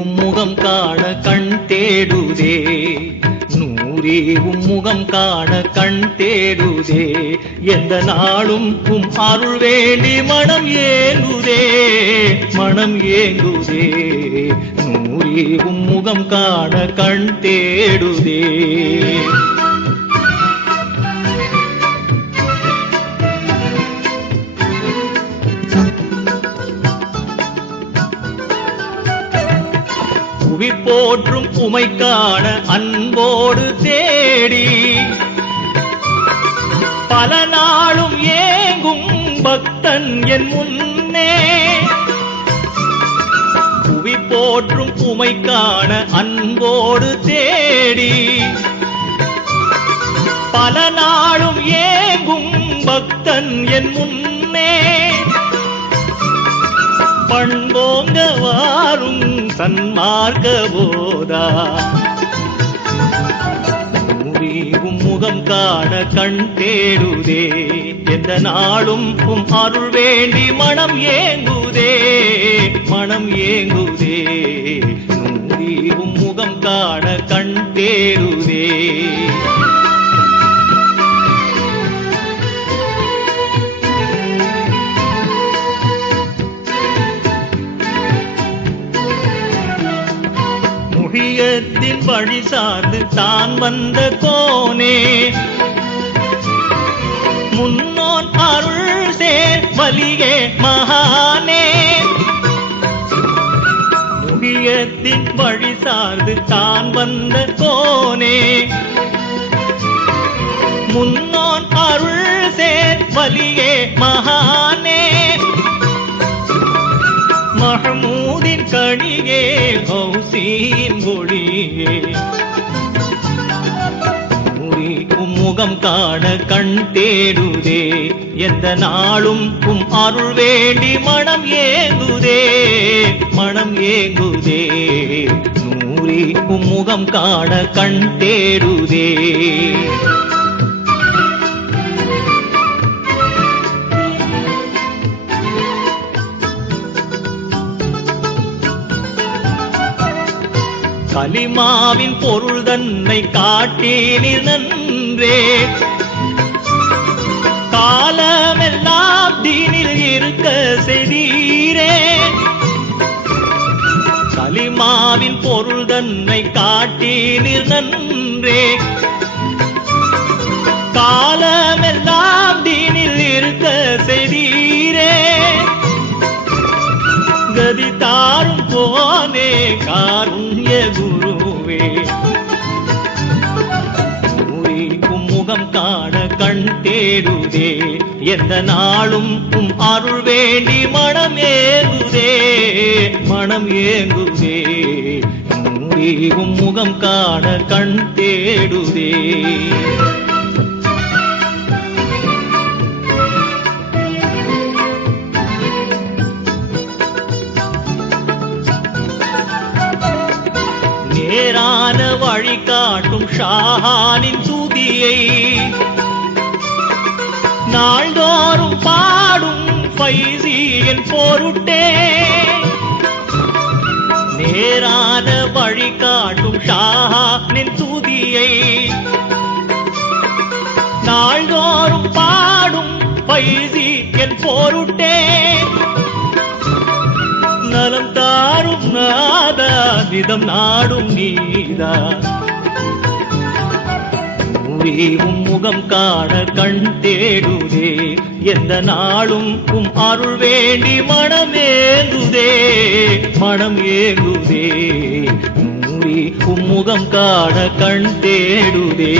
உம்முகம் காண கண் தேடுதே, நூறே உம்முகம் காண கண் தேடுதே. எந்த நாளும் உம் அருள் வேண்டி மனம் ஏங்குதே, மனம் ஏங்குதே. நூறே உம்முகம் காண கண் தேடுதே. புவி போற்றும் உமை காண அன்போடு தேடி, பல நாளும் ஏங்கும் பக்தன் என் முன்னே. புவி போற்றும் உமை காண அன்போடு தேடி, பல நாளும் ஏங்கும் பக்தன் என் முன்னே. பண்போங்க வாரும் சன்மார்க்க போதா, நூறே உம்முகம் காண கண் தேடுதே. எந்த நாளும் உம் அருள் வேண்டி மனம் ஏங்குதே, மனம் ஏங்குதே. நூறே உம்முகம் காண கண் தேடுதே. முகியத்தின் வழி சார்ந்து தான் வந்த கோனே, முன்னோன் அருள் சேர் வலியே மகானே. முகியத்தின் வழி சார்ந்து தான் வந்த கோனே, முன்னோன் அருள் சேர் வலியே மகானே. மஹமூதின் கணியே கௌசியின் மொழியே, நூறே உம்முகம் காண கண் தேடுதே. எந்த நாளும் உம் அருள் வேண்டி மனம் ஏங்குதே, மனம் ஏங்குதே. நூறே உம்முகம் காண கண் தேடுதே. கலிமாவின் பொருள் தன்னை காட்டீனில் நன்றே, காலமெல்லாம் தீனில் இருக்க செய்தீரே. கலிமாவின் பொருள் தன்னை காட்டீனில் நன்றே, காலமெல்லாம் தீனில் இருக்க செய்தீரே. கதி தாரும் போனே காருண்ய குருவே, நூறே உம்முகம் காண கண் தேடுதே. எந்த நாளும் உம் அருள் வேண்டி மனம் ஏங்குதே, மனம் ஏங்குதே. நூறே உம்முகம் காண கண் தேடுதே. நேரான வழி காட்டும் ஷாஹானின் துதியை, நாள்தோறும் பாடும் ஃபைசியின் பொருட்டே. நேரான வழி காட்டும் ஷாஹானின் துதியை, நாள்தோறும் பாடும் ஃபைசியின் பொருட்டே. நலம் தாரும் நாதா நிதம் நாடும் நீதா, நூறே உம்முகம் காண கண் தேடுதே. எந்த நாளும் உம் அருள் வேண்டி மனம் ஏங்குதே, மனம் ஏங்குதே. நூறே உம்முகம் காண கண் தேடுதே.